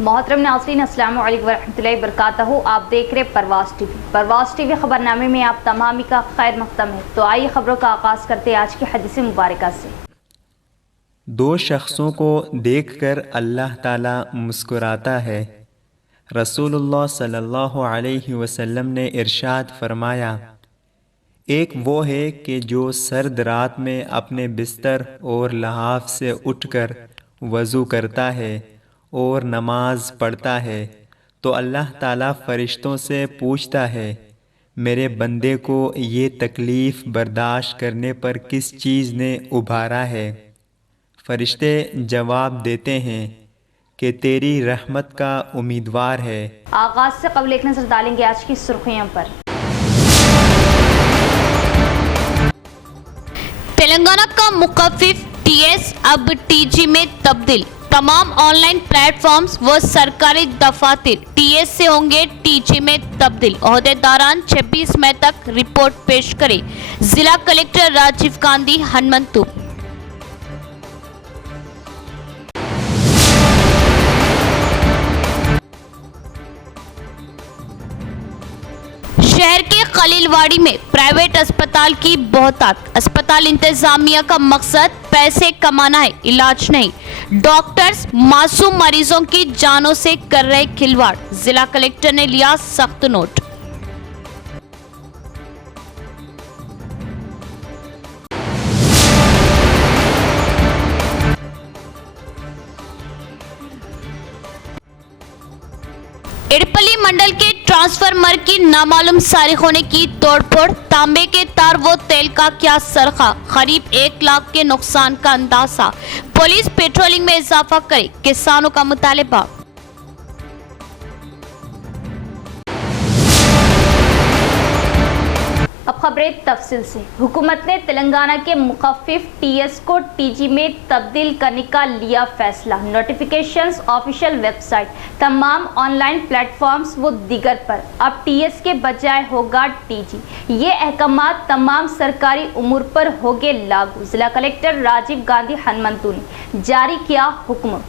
मोहतरम नाज़रीन, अस्सलाम वालेकुम वरहमतुल्लाहि वबरकातुहू। आप देख रहे परवाज़ टीवी खबरनामे में आप तमामी का खैर मक़दम है। तो आइए खबरों का आगाज़ करते हैं आज की हदीस मुबारका से। दो शख्सों को देखकर अल्लाह ताला मुस्कुराता है। रसूलुल्लाह सल्लल्लाहु अलैहि वसल्लम ने इरशाद फरमाया, एक वो है कि जो सर्द रात में अपने बिस्तर और लहाफ से उठकर वज़ू करता है और नमाज पढ़ता है तो अल्लाह ताला फ़रिश्तों से पूछता है, मेरे बंदे को ये तकलीफ़ बर्दाश्त करने पर किस चीज़ ने उभारा है। फ़रिश्ते जवाब देते हैं कि तेरी रहमत का उम्मीदवार है। आगाज़ से कबल एक नज़र डालेंगे आज की सुर्खियों पर। तेलंगाना का मुखफ़िफ टीएस अब टीजी में तब्दील। तमाम ऑनलाइन प्लेटफॉर्म्स व सरकारी दफातर टीएस से होंगे टीजी में तब्दील। ओहदेदारान 26 मई तक रिपोर्ट पेश करें। जिला कलेक्टर राजीव गांधी हनुमंतु। शहर के खलीलवाड़ी में प्राइवेट अस्पताल की बहुतायत। अस्पताल इंतजामिया का मकसद पैसे कमाना है, इलाज नहीं। डॉक्टर्स मासूम मरीजों की जानों से कर रहे खिलवाड़। जिला कलेक्टर ने लिया सख्त नोट। इडपल्ली मंडल के ट्रांसफार्मर की नामालूम सारिखों ने की तोड़फोड़। तांबे के तार व तेल का क्या सरखा, करीब 1 लाख के नुकसान का अंदाजा। पुलिस पेट्रोलिंग में इजाफा करे, किसानों का मुतालिबा। अब खबरें तफसील से। हुकूमत ने तेलंगाना के मुखफ़िफ टीएस को टीजी में तब्दील करने का लिया फैसला। नोटिफिकेशंस ऑफिशियल वेबसाइट, तमाम ऑनलाइन प्लेटफॉर्म्स व दीगर पर अब टीएस के बजाय होगा टीजी। ये अहकामात तमाम सरकारी उमूर पर होंगे लागू। जिला कलेक्टर राजीव गांधी हनुमंतु ने जारी किया हुक्म।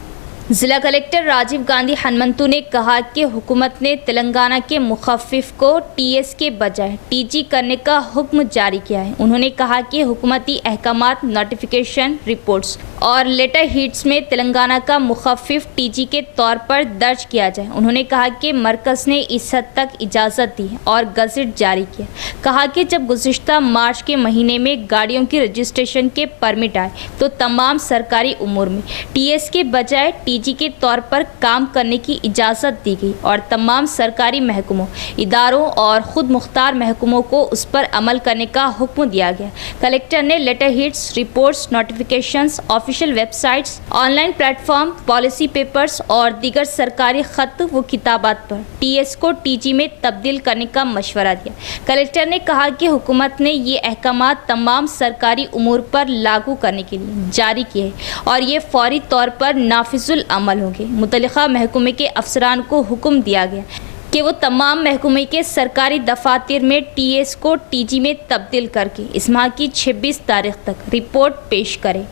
जिला कलेक्टर राजीव गांधी हनुमंतु ने कहा कि हुकूमत ने तेलंगाना के मुखफ़िफ को टीएस के बजाय टीजी करने का हुक्म जारी किया है। उन्होंने कहा कि हुकूमती अहकामात, नोटिफिकेशन, रिपोर्ट्स और लेटर हीट्स में तेलंगाना का मुखफ़िफ टीजी के तौर पर दर्ज किया जाए। उन्होंने कहा कि मरकज़ ने इस हद तक इजाज़त दी और गज़ट जारी किया। कहा कि जब गुज़िश्ता मार्च के महीने में गाड़ियों की रजिस्ट्रेशन के परमिट आए तो तमाम सरकारी उमूर में टीएस के बजाय टीजी के तौर पर काम करने की इजाज़त दी गई और तमाम सरकारी महकमों, इदारों और ख़ुद मुख्तार महकमों को उस पर अमल करने का हुक्म दिया गया। कलेक्टर ने letter heads, reports, notifications, official websites, online platform, policy papers और दीगर सरकारी ख़त व किताबात पर टीएस को टीजी में तब्दील करने का मशवरा दिया। कलेक्टर ने कहा कि हुकूमत ने ये अहकामात तमाम सरकारी उमूर पर लागू करने के लिए जारी किए हैं और ये फौरी तौर पर नाफिजुल अमल होंगे। मुतल्लिका महकमे के अफसरान को हुक्म दिया गया कि वो तमाम महकमे के सरकारी दफातर में टीएस को टीजी में तब्दील करके इस माह की 26 तारीख तक रिपोर्ट पेश करें।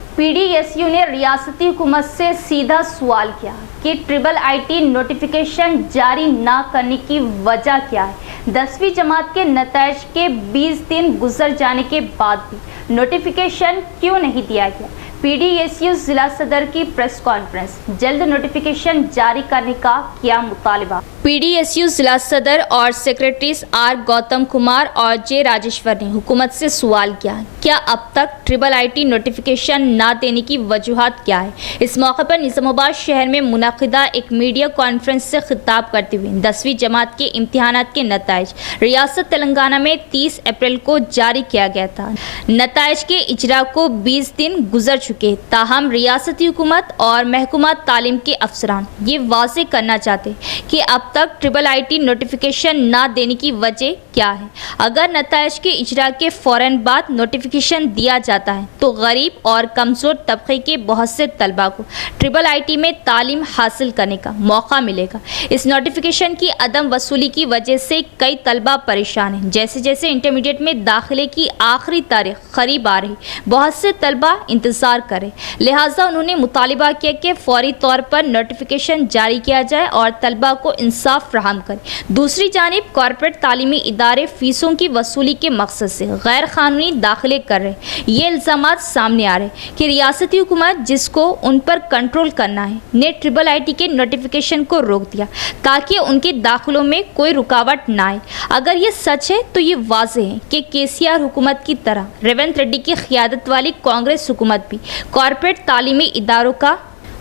पीडीएसयू ने रियासती हुकूमत से सीधा सवाल किया कि IIIT नोटिफिकेशन जारी ना करने की वजह क्या है। 10वीं जमात के नताइज के 20 दिन गुजर जाने के बाद भी नोटिफिकेशन क्यों नहीं दिया गया। पीडीएसयू जिला सदर की प्रेस कॉन्फ्रेंस, जल्द नोटिफिकेशन जारी करने का किया मुतालिबा। पीडीएसयू जिला सदर और सेक्रेटरीज आर गौतम कुमार और जे राजेश्वर ने हुकूमत से सवाल किया, क्या अब तक IIIT नोटिफिकेशन ना देने की वजूहत क्या है। इस मौके पर निज़ामाबाद शहर में मुनाकिदा एक मीडिया कॉन्फ्रेंस से खिताब करते हुए 10वीं जमात के इम्तिहानात के नताइज रियासत तेलंगाना में 30 अप्रैल को जारी किया गया था। नताइज के इजरा को 20 दिन गुजर चुके, ताहम रियासती हुकूमत और महकमा तालीम के अफसरान ये वाज़ेह करना चाहते कि अब तक IIIT नोटिफिकेशन ना देने की वजह क्या है। अगर नताइज के इजरा के फ़ौरन बाद नोटिफिकेशन दिया जाता है तो गरीब और कमज़ोर तबके के बहुत से तलबा को IIIT में तालीम हासिल करने का मौका मिलेगा। इस नोटिफिकेशन की अदम वसूली की वजह से कई तलबा परेशान हैं। जैसे जैसे इंटरमीडिएट में दाखिले की आखिरी तारीख करीब आ रही, बहुत से तलबा इंतज़ार करे, लिहाजा उन्होंने मुतालिबा किया कि फौरी तौर पर नोटिफिकेशन जारी किया जाए और तलबा को इंसाफ फराहम करे। दूसरी जानिब कॉर्पोरेट तालीमी इदारे फीसों की वसूली के मकसद से गैर कानूनी दाखिले कर रहे। ये इल्ज़ामात सामने आ रहे कि रियासती हुकूमत जिसको उन पर कंट्रोल करना है ने IIIT के नोटिफिकेशन को रोक दिया ताकि उनके दाखिलों में कोई रुकावट ना आए। अगर ये सच है तो ये वाज़ेह है कि KCR हुकूमत की तरह रेवंत रेड्डी की क़ियादत वाली कांग्रेस हुकूमत भी कॉर्पोरेट तालीमी इदारों का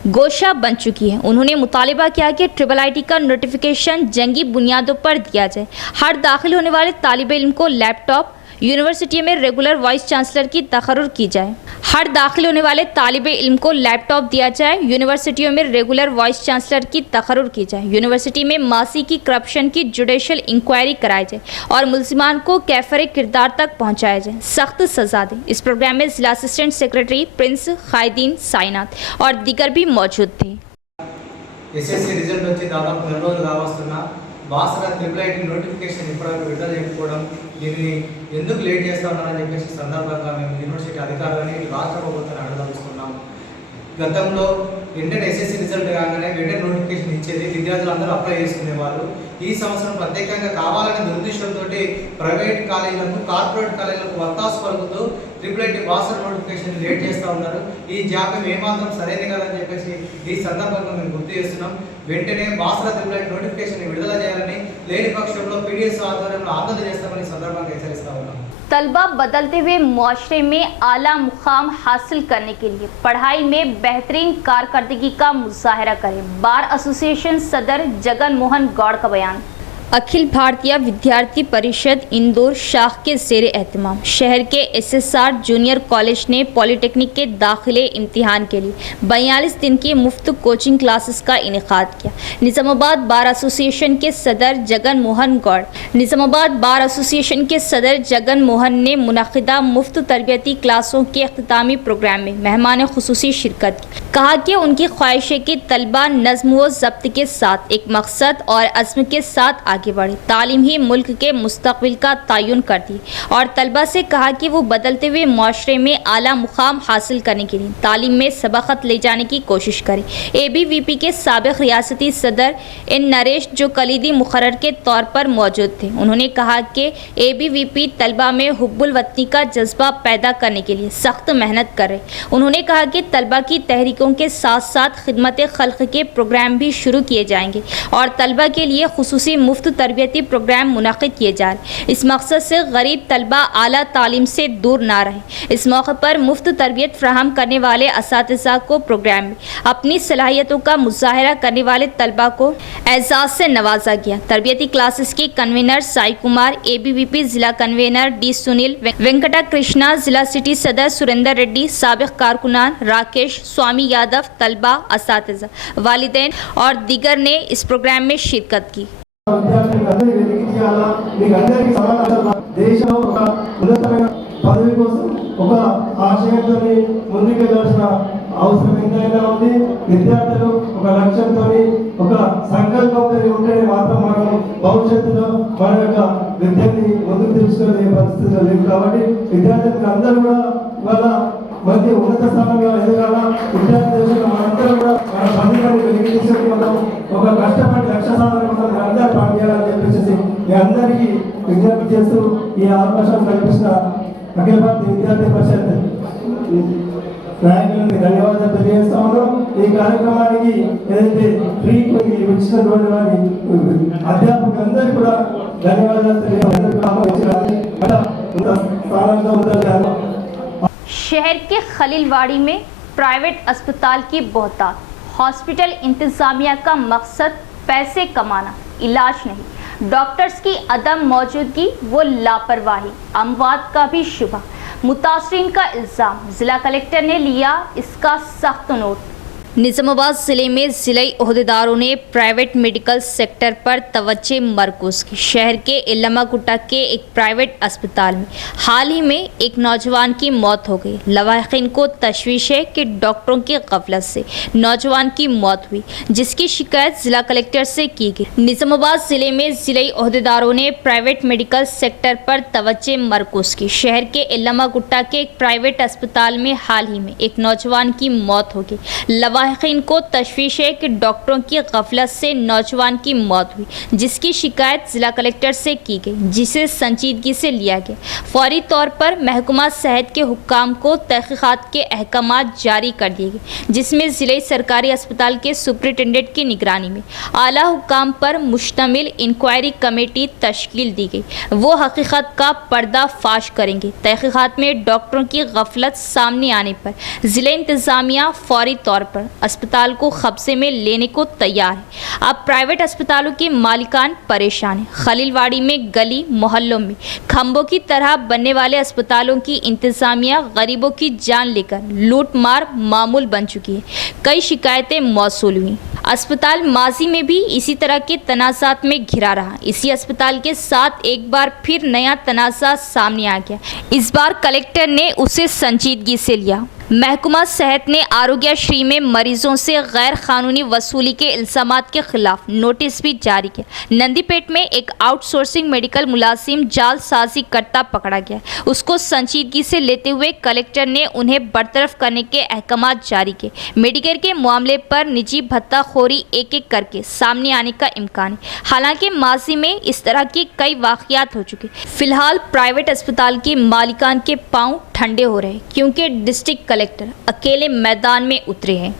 गोशा बन चुकी है। उन्होंने मुतालिबा किया कि IIIT का नोटिफिकेशन जंगी बुनियादों पर दिया जाए। हर दाखिल होने वाले तालिब इल्म को लैपटॉप, यूनिवर्सिटी में रेगुलर वाइस चांसलर की तकर्रुर की जाए। हर दाखिल होने वाले तालिब इल्म को लैपटॉप दिया जाए। यूनिवर्सिटियों में रेगुलर वाइस चांसलर की तकर्रुर की जाए। यूनिवर्सिटी में मासी की करप्शन की जुडिशल इंक्वायरी कराई जाए और मुल्जिमान को कैफर किरदार तक पहुँचाया जाए, सख्त सजा दें। इस प्रोग्राम में जिला असिस्टेंट सेक्रेटरी प्रिंस खाइदीन साइनात और दीगर भी मौजूद थे। SSC రిజల్ట్ వచ్చి దాదాపు 2 రోజులు కావస్తున్నా బాసర IIIT నోటిఫికేషన్ ఇప్పటివరకు విడుదల చేయకపోవడం, దీన్ని ఎందుకు లేట్ చేస్తా ఉన్నారని చెప్పేసి సందర్భంగా మేము యూనివర్సిటీ అధికారులని రాష్ట్ర ప్రభుత్వాన్ని అడగదలుచుకున్నాం. గతంలో వెంటనే SSC రిజల్ట్ కాగానే వెంటనే నోటిఫికేషన్ ఇచ్చేది, విద్యార్థులందరూ అప్లై చేసుకునేవాళ్ళు. ఈ సంవత్సరం ప్రత్యేకంగా కావాలనే దురుద్దేశంతో ప్రైవేట్ కాలేజీలకు, కార్పొరేట్ కాలేజీలకు వత్తాసు పలుకుతూ IIIT బాసర నోటిఫికేషన్ లేట్ చేస్తూ ఉన్నారు. ఈ జాప్యం ఏమాత్రం సరైనది కాదని చెప్పేసి ఈ సందర్భంగా మేము గుర్తు చేస్తున్నాం. వెంటనే బాసర IIIT నోటిఫికేషన్ విడుదల చేయాలని, లేని పక్షంలో PDS ఆధ్వర్యంలో ఆందోళన చేస్తామని సందర్భంగా హెచ్చరిస్తా ఉన్నాం. तलबा बदलते हुए माशरे में आला मुकाम हासिल करने के लिए पढ़ाई में बेहतरीन कारकर्दगी का मुजाहरा करें। बार एसोसिएशन सदर जगन मोहन गौड़ का बयान। अखिल भारतीय विद्यार्थी परिषद इंदौर शाख के ज़ेर एहतमाम शहर के SSR जूनियर कॉलेज ने पॉलिटेक्निक के दाखिले इम्तिहान के लिए 42 दिन की मुफ्त कोचिंग क्लासेस का इनेकाद किया। निज़ामाबाद बार एसोसिएशन के सदर जगन मोहन गौड़ ने मुनक़िदा मुफ्त तरबियती क्लासों के अख्तामी प्रोग्राम में मेहमान खुसूसी शिरकत की। कहा कि उनकी ख्वाहिश है कि तलबा नज़्म व ज़ब्त के साथ एक मकसद और अज़्म के साथ आगे बढ़े। तालीम ही मुल्क के मुस्तक़बिल का तयन करती है और तलबा से कहा कि वो बदलते हुए माशरे में आला मुकाम हासिल करने के लिए तालीम में सबक़त ले जाने की कोशिश करें। ABVP के साबिक़ रियासती सदर N नरेश जो कलीदी मुक़र्रर के तौर पर मौजूद थे, उन्होंने कहा कि ABVP तलबा में हुब्बुल वतनी का जज्बा पैदा करने के लिए सख्त मेहनत कर रहे। उन्होंने कहा कि तलबा की तहरीकों के साथ साथ खिदमत खल्क़ के प्रोग्राम भी शुरू किए जाएंगे और तलबा के लिए खुसूसी मुफ्त तरबियती प्रोग्राम मुनक़िद किए जा रहे। इस मकसद से गरीब तलबा आला तालीम से दूर ना रहे। इस मौके पर मुफ्त तरबियत फ्राहम करने वाले असातिज़ा को प्रोग्राम में अपनी सलाहियतों का मुजाहरा करने वाले तलबा को एजाज़ से नवाजा गया। तरबियती क्लासेस के कन्वीनर साई कुमार, ABVP जिला कन्वीनर D सुनील, वेंकटा कृष्णा, जिला सिटी सदर सुरेंद्र रेड्डी, साबिक़ कारकुनान राकेश, स्वामी यादव, तलबा, असातिज़ा, वालिदैन और दीगर ने इस प्रोग्राम में शिरकत की। విద్యార్థులందరికీ వెలికి తీయాలా, మీకు అందరికీ సమానంగా దేశంలో ఒక ఉన్నతమైన పదవి కోసం ఒక ఆశయంతో ముందుకెళ్లాల్సిన అవసరం ఎంతైనా ఉంది. విద్యార్థులు ఒక లక్ష్యంతో ఒక సంకల్పంతో ఉంటేనే మాత్రం మనం భవిష్యత్తులో మన యొక్క విద్యని ముందుకు తీసుకునే పరిస్థితులు లేవు. కాబట్టి విద్యార్థులు అందరూ కూడా వాళ్ళ మంచి ఉన్నత స్థానంలో ఎదగాల. విద్యార్థి దేశంలో మనందరం కూడా మన పదవిని వెలికి తీసుకుంటాం. ఒక కష్టపడి లక్ష్య సాధన కోసం అందరూ పనిచేయాలని చెప్పేసి మీ అందరికీ విజ్ఞప్తి చేస్తూ ఈ అవకాశం కల్పించిన అఖిల భారతీయ విద్యార్థి పరిషత్ నాయకులకు ధన్యవాదాలు తెలియజేస్తా ఉన్నాం. ఈ కార్యక్రమానికి ఏదైతే ఫ్రీ ఇచ్చినటువంటి వారి అధ్యాపకులందరికీ కూడా ధన్యవాదాలు తెలియజేస్తాను. शहर के खलीलवाड़ी में प्राइवेट अस्पताल की बहुतात, हॉस्पिटल इंतज़ामिया का मकसद पैसे कमाना, इलाज नहीं, डॉक्टर्स की अदम मौजूदगी व लापरवाही, अमवात का भी शुबा, मुतासरीन का इल्ज़ाम। ज़िला कलेक्टर ने लिया इसका सख्त नोट। निजामाबाद ज़िले में ज़िले ओहदेदारों ने प्राइवेट मेडिकल सेक्टर पर तवज्जो मरकूज़ की। शहर के इल्लामा गुट्टा के एक प्राइवेट अस्पताल में हाल ही में एक नौजवान की मौत हो गई। लवाहिकीन को तशवीश है कि डॉक्टरों की गफलत से नौजवान की मौत हुई, जिसकी शिकायत ज़िला कलेक्टर से की गई। निजामाबाद ज़िले में ज़िले ओहदेदारों ने प्राइवेट मेडिकल सेक्टर पर तवज्जो मरकूज़ की। शहर के इल्लामा गुट्टा के एक प्राइवेट अस्पताल में हाल ही में एक नौजवान की मौत हो गई। लवाहिकीन को तशवीश है कि डॉक्टरों की गफलत से नौजवान की मौत हुई, जिसकी शिकायत ज़िला कलेक्टर से की गई, जिसे संजीदगी से लिया गया। फौरी तौर पर महकमा सेहत के हुक्काम को तहकीकात के अहकामात जारी कर दिए गए, जिसमें ज़िले सरकारी अस्पताल के सुपरिटेंडेंट की निगरानी में आला हुक्काम पर मुश्तमिल इंक्वायरी कमेटी तश्कील दी गई। वो हकीकत का पर्दाफाश करेंगे। तहकीकात में डॉक्टरों की गफलत सामने आने पर ज़िले इंतज़ामिया फौरी तौर पर अस्पताल को कब्जे में लेने को तैयार है। अब प्राइवेट अस्पतालों के मालिकान परेशान हैं। खलीलवाड़ी में गली मोहल्लों में खंभों की तरह बनने वाले अस्पतालों की इंतजामिया गरीबों की जान लेकर लूट मार मामूल बन चुकी है। कई शिकायतें मौसूल हुई। अस्पताल माजी में भी इसी तरह के तनाज़ात में घिरा रहा। इसी अस्पताल के साथ एक बार फिर नया तनाज़ा सामने आ गया। इस बार कलेक्टर ने उसे संजीदगी से लिया। महकमा सेहत ने आरोग्यश्री में मरीजों से गैर कानूनी वसूली के इल्ज़ामात के खिलाफ नोटिस भी जारी किया। नंदीपेट में एक आउटसोर्सिंग मेडिकल मुलाजिम जालसाजी करता पकड़ा गया। उसको संजीदगी से लेते हुए कलेक्टर ने उन्हें बरतरफ करने के अहकामात जारी किए। मेडिकेयर के मामले पर निजी भत्ताखोरी एक एक करके सामने आने का इम्कान है। हालांकि माजी में इस तरह के कई वाक़यात हो चुके। फिलहाल प्राइवेट अस्पताल के मालिकान के पांव ठंडे हो रहे, क्योंकि डिस्ट्रिक्ट कलेक्टर अकेले मैदान में उतरे हैं।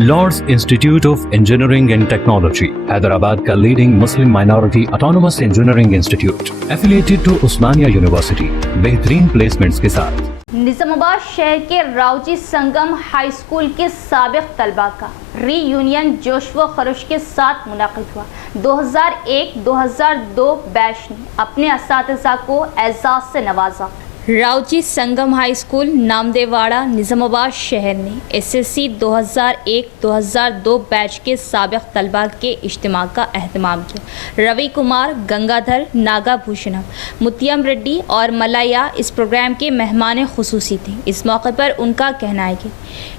Lord's Institute of Engineering and Technology, Hyderabad का leading Muslim minority autonomous engineering institute, affiliated to Osmania University, बेहतरीन प्लेसमेंट्स के साथ। निजामाबाद शहर के राउजी संगम हाई स्कूल के साबिक तलबा का रीयूनियन जोश व खरोश के साथ मुनाकिद हुआ। 2001-2002 बैच ने अपने असातिज़ा को एजाज़ से नवाजा। राउजी संगम हाई स्कूल नामदेवाड़ा निजामाबाद शहर ने SSC 2001-2002 बैच के साबिक तलबा के इज्तिमा का अहतमाम किया। रवि कुमार, गंगाधर, नागाभूषणम, मुतियम रेड्डी और मलाया इस प्रोग्राम के मेहमान खुसूसी थे। इस मौके पर उनका कहना है कि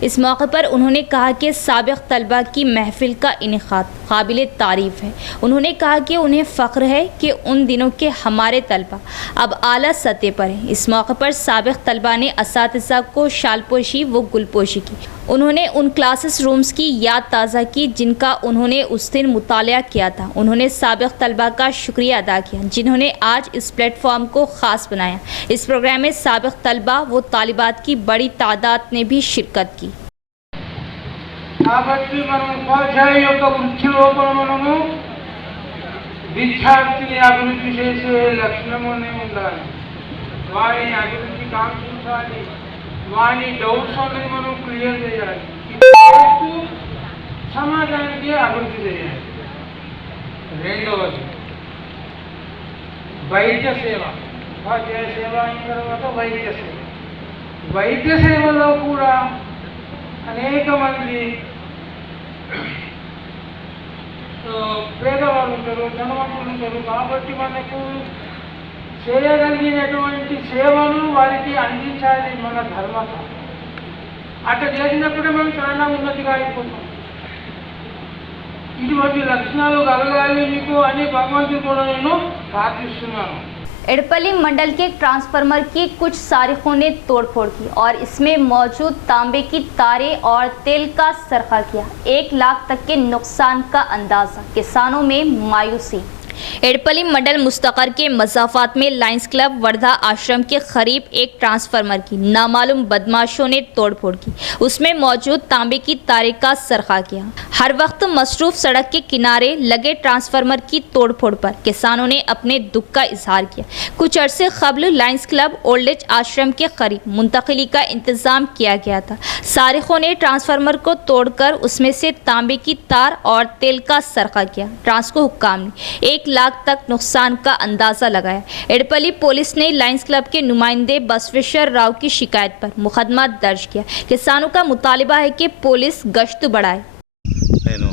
इस मौके पर उन्होंने कहा कि साबिक तलबा की महफिल का इनेकाद काबिल तारीफ़ है। उन्होंने कहा कि उन्हें फ़ख्र है कि उन दिनों के हमारे तलबा अब आला सतह पर हैं। इस मौके पर साबिक तलबा ने असातिज़ा को शालपोशी व गुलपोशी की। उन्होंने उन क्लासेस रूम्स की याद ताज़ा की जिनका उन्होंने उस दिन मुतालिया किया था। उन्होंने साबिक तलबा का शुक्रिया अदा किया जिन्होंने आज इस प्लेटफॉर्म को ख़ास बनाया। इस प्रोग्राम में साबिक तलबा व तालिबात की बड़ी तादाद ने भी शिरकत की। కాబట్టి మనం ఉపాధ్యాయ యొక్క వృత్తి లోపల మనము విద్యార్థిని అభివృద్ధి చేసే లక్షణమునే ఉండాలి. వారి అభివృద్ధి కాంక్షించాలి. వారి డౌట్స్ అనేది మనం క్లియర్ చేయాలి. సమాజానికి అభివృద్ధి చేయాలి. రెండవది వైద్య సేవ. ఉపాధ్యాయ సేవ అయిన తర్వాత వైద్య సేవ. వైద్య సేవలో కూడా అనేక మంది పేదవాళ్ళు ఉంటారు, ధనవంతులు ఉంటారు. కాబట్టి మనకు చేయగలిగినటువంటి సేవను వారికి అందించాలి మన ధర్మత. అట్లా చేసినప్పుడే మనం చాలా ఉన్నతిగా అయిపోతాం. ఇటువంటి లక్షణాలు కలగాలి మీకు అని భగవంతుడు కూడా నేను ప్రార్థిస్తున్నాను. एड़पल्ली मंडल के ट्रांसफार्मर की कुछ सारिकों ने तोड़फोड़ की और इसमें मौजूद तांबे की तारें और तेल का सरखा किया। 1 लाख तक के नुकसान का अंदाजा। किसानों में मायूसी। एड़पल्ली मंडल मुस्तकर के मज़ाफ़ात में लायंस क्लब वर्धा आश्रम के करीब एक ट्रांसफार्मर की नामालूम बदमाशों ने तोड़फोड़ की। उसमें मौजूद तांबे की तारे का सरखा किया। हर वक्त मसरूफ सड़क के किनारे लगे ट्रांसफार्मर की तोड़फोड़ पर किसानों ने अपने दुख का इजहार किया। कुछ अरसे कबल लायंस क्लब ओल्ड एज आश्रम के करीब मुंतकिली का इंतज़ाम किया गया था। सारिकों ने ट्रांसफार्मर को तोड़कर उसमें से तांबे की तार और तेल का सरखा किया। ट्रांसको हुक्काम ने 1 1 लाख तक नुकसान का अंदाजा लगाया। एडपल्ली पुलिस ने लायंस क्लब के नुमाइंदे बसवेश्वर राव की शिकायत पर मुकदमा दर्ज किया। किसानों का मुतालिबा है कि पुलिस गश्त बढ़ाए। నేను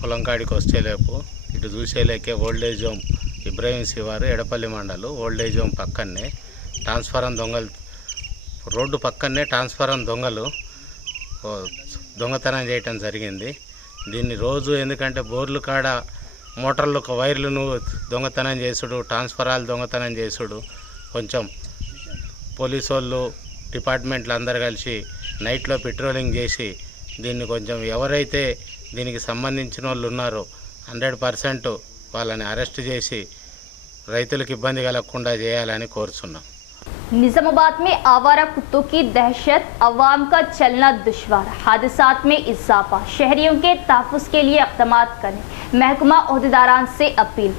పొలం కాడికి వచ్చేలేపు ఇటు చూసేలేకే ఓల్డేజ్ హోమ్ ఇబ్రహీం శివారు ఎడపల్లి మండలు ఓల్డేజ్ హోమ్ పక్కనే ట్రాన్స్ఫారం దొంగలు రోడ్డు పక్కనే ట్రాన్స్ఫారం దొంగలు దొంగతనం చేయటం జరిగింది। దీన్ని రోజు ఎందుకంటే బోర్లు కాడ మోటార్లు వైర్లను దొంగతనం చేసుడు ట్రాన్స్ఫారాలు దొంగతనం చేసుడు కొంచెం పోలీసు వాళ్ళు డిపార్ట్మెంట్లు అందరు కలిసి నైట్లో పెట్రోలింగ్ చేసి దీన్ని కొంచెం ఎవరైతే దీనికి సంబంధించిన వాళ్ళు ఉన్నారో 100% వాళ్ళని అరెస్ట్ చేసి రైతులకు ఇబ్బంది కలగకుండా చేయాలని కోరుతున్నాం। निजामाबाद में आवारा कुत्तों की दहशत, अवाम का चलना दुश्वार, हादसात में इजाफा, शहरियों के तहफ़्फ़ुज़ के लिए इक़दामात करें, महकमा ओहदेदारान से अपील।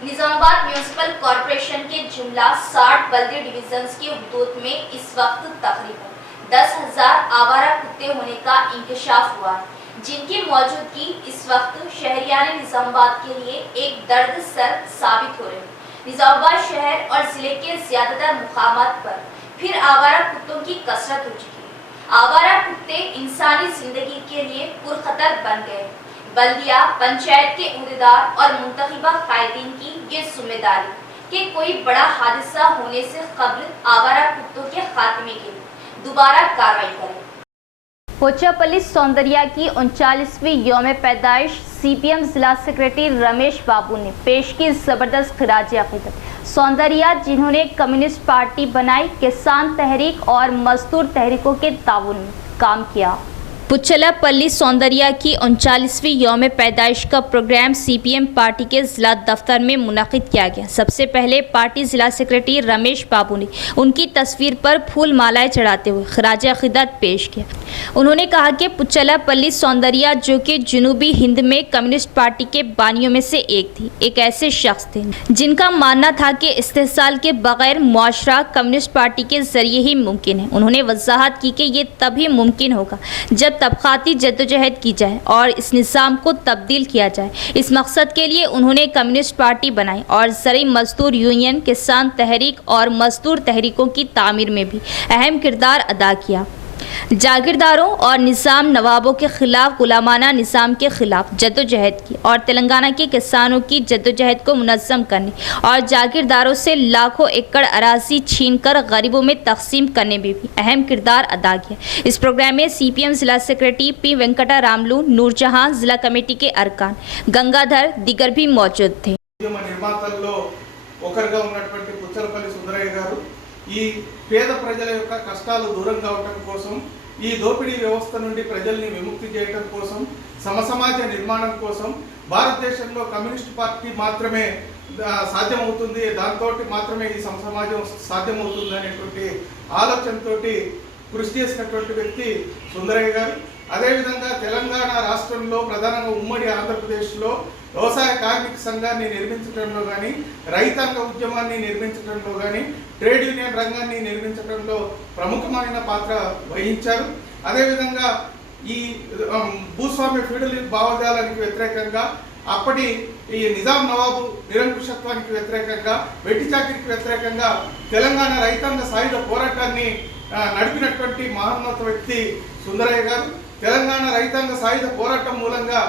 निजामाबाद म्यूनिसिपल कॉरपोरेशन के जुमला 60 बल्दी डिवीजन्स के हुदूद में इस वक्त तकरीबन 10,000 आवारा कुत्ते होने का इंकशाफ हुआ है, जिनकी मौजूदगी इस वक्त शहरियान निजामाबाद के लिए एक दर्द सर साबित हो रही है। निजामाबाद शहर और जिले के ज्यादातर मुकामात पर फिर आवारा कुत्तों की कसरत हो चुकी है। आवारा कुत्ते इंसानी जिंदगी के लिए पुरखतर बन गए। बल्दिया, पंचायत के उहदेदार और मुंतखबा कायदीन की ये जिम्मेदारी कि कोई बड़ा हादसा होने से कबल आवारा कुत्तों के खात्मे के लिए दोबारा कार्रवाई करें। पोचापल्ली सौंदर्या की 39वीं यौम पैदाइश CPM जिला सेक्रेटरी रमेश बाबू ने पेश की जबरदस्त खिराज अकीदत। सौंदर्या जिन्होंने कम्युनिस्ट पार्टी बनाई, किसान तहरीक और मजदूर तहरीकों के ताउन में काम किया। पुचलापल्ली सौंदर्या की 39वीं यौम पैदाइश का प्रोग्राम CPM पार्टी के ज़िला दफ्तर में मुनक़िद किया गया। सबसे पहले पार्टी ज़िला सेक्रेटरी रमेश बाबू ने उनकी तस्वीर पर फूल मालाएं चढ़ाते हुए खिराज अक़ीदत पेश किया। उन्होंने कहा कि पुचलापल्ली सौंदर्या जो कि जनूबी हिंद में कम्युनिस्ट पार्टी के बानियों में से एक थी, एक ऐसे शख्स थे जिनका मानना था कि इस्तेहसाल के बगैर मुआशरा कम्युनिस्ट पार्टी के ज़रिए ही मुमकिन है। उन्होंने वजाहत की कि ये तभी मुमकिन होगा जब तबक़ाती जद्दोजहद की जाए और इस निज़ाम को तब्दील किया जाए। इस मकसद के लिए उन्होंने कम्युनिस्ट पार्टी बनाई और ज़रूरी मजदूर यूनियन, किसान तहरीक और मजदूर तहरीकों की तामीर में भी अहम किरदार अदा किया। जागीरदारों और निज़ाम नवाबों के ख़िलाफ़ गुलामाना निज़ाम के ख़िलाफ़ जद्दोजहद की और तेलंगाना के किसानों की जद्दोजहद को मुनज़्ज़म करने और जागीरदारों से लाखों एकड़ अराज़ी छीनकर गरीबों में तकसीम करने में भी अहम किरदार अदा किया। इस प्रोग्राम में CPM ज़िला सेक्रेटरी P वेंकटा रामलू, नूरजहां, ज़िला कमेटी के अरकान, गंगाधर दीगर भी मौजूद थे। ఈ పేద ప్రజల యొక్క కష్టాలు దూరం కావడం కోసం, ఈ దోపిడీ వ్యవస్థ నుండి ప్రజల్ని విముక్తి చేయడం కోసం, సమసమాజ నిర్మాణం కోసం భారతదేశంలో కమ్యూనిస్ట్ పార్టీ మాత్రమే సాధ్యమవుతుంది, దాంతో మాత్రమే ఈ సమసమాజం సాధ్యమవుతుంది అనేటువంటి ఆలోచనతోటి కృషి చేసినటువంటి వ్యక్తి సుందరయ్య గారు। అదేవిధంగా తెలంగాణ రాష్ట్రంలో ప్రధానంగా ఉమ్మడి ఆంధ్రప్రదేశ్లో వ్యవసాయ కార్మిక సంఘాన్ని నిర్మించడంలో కానీ, రైతాంగ ఉద్యమాన్ని నిర్మించడంలో కానీ, ట్రేడ్ యూనియన్ రంగాన్ని నిర్మించడంలో ప్రముఖమైన పాత్ర వహించారు। అదేవిధంగా ఈ భూస్వామ్య ఫీడల్ భావజాలానికి వ్యతిరేకంగా, అప్పటి ఈ నిజాం నవాబు నిరంకుశత్వానికి వ్యతిరేకంగా, వెట్టి చాకిరికి వ్యతిరేకంగా తెలంగాణ రైతాంగ సాయుధ పోరాటాన్ని నడిపినటువంటి మహోన్నత వ్యక్తి సుందరయ్య గారు। తెలంగాణ రైతాంగ సాయుధ పోరాటం మూలంగా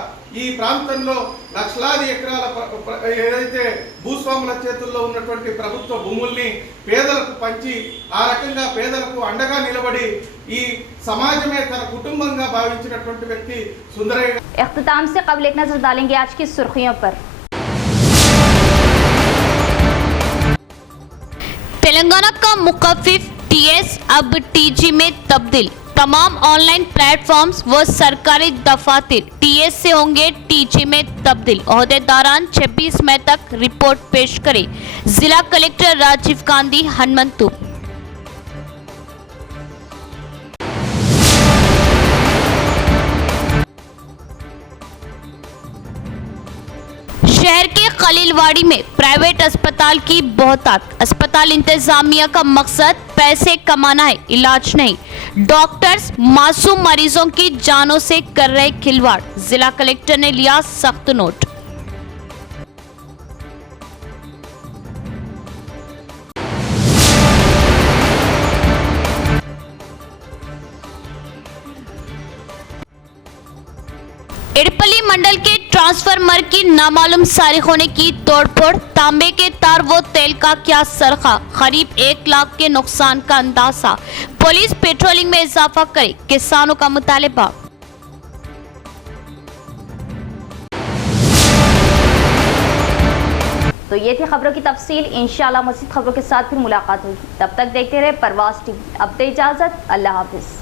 ఈ ప్రాంతంలో లక్షలాది ఎకరాల ఏదైతే భూస్వాముల చేతుల్లో ఉన్నటువంటి ప్రభుత్వ భూముల్ని పేదలకు పంచి ఆ రకంగా పేదలకు అండగా నిలబడి ఈ సమాజమే తన కుటుంబంగా భావించినటువంటి వ్యక్తి సుందరయ్య। इख्तिताम से कबल एक नजर डालेंगे आज की सुर्खियों पर। तेलंगाना का मुखफ़िफ़ TS अब TG में तब्दील। तमाम ऑनलाइन प्लेटफॉर्म्स व सरकारी दफातर TS से होंगे TG में तब्दील। ओहदेदारान 26 मई तक रिपोर्ट पेश करें। जिला कलेक्टर राजीव गांधी हनुमंतु। शहर के खलील खिलवाड़ी में प्राइवेट अस्पताल की बहुतायत। अस्पताल इंतजामिया का मकसद पैसे कमाना है, इलाज नहीं। डॉक्टर्स मासूम मरीजों की जानों से कर रहे खिलवाड़। जिला कलेक्टर ने लिया सख्त नोट। इडपल्ली मंडल के ट्रांसफार्मर की नामालूम सारिखों ने की तोड़फोड़। तांबे के तार व तेल का क्या सरखा, करीब 1 लाख के नुकसान का अंदाजा। पुलिस पेट्रोलिंग में इजाफा करे, किसानों का मुतालिबा। तो ये थी खबरों की तफसील। इंशाल्लाह मज़ीद खबरों के साथ फिर मुलाकात होगी। तब तक देखते रहे परवाज़ टीवी। अब दे इजाज़त, अल्लाह हाफिज़।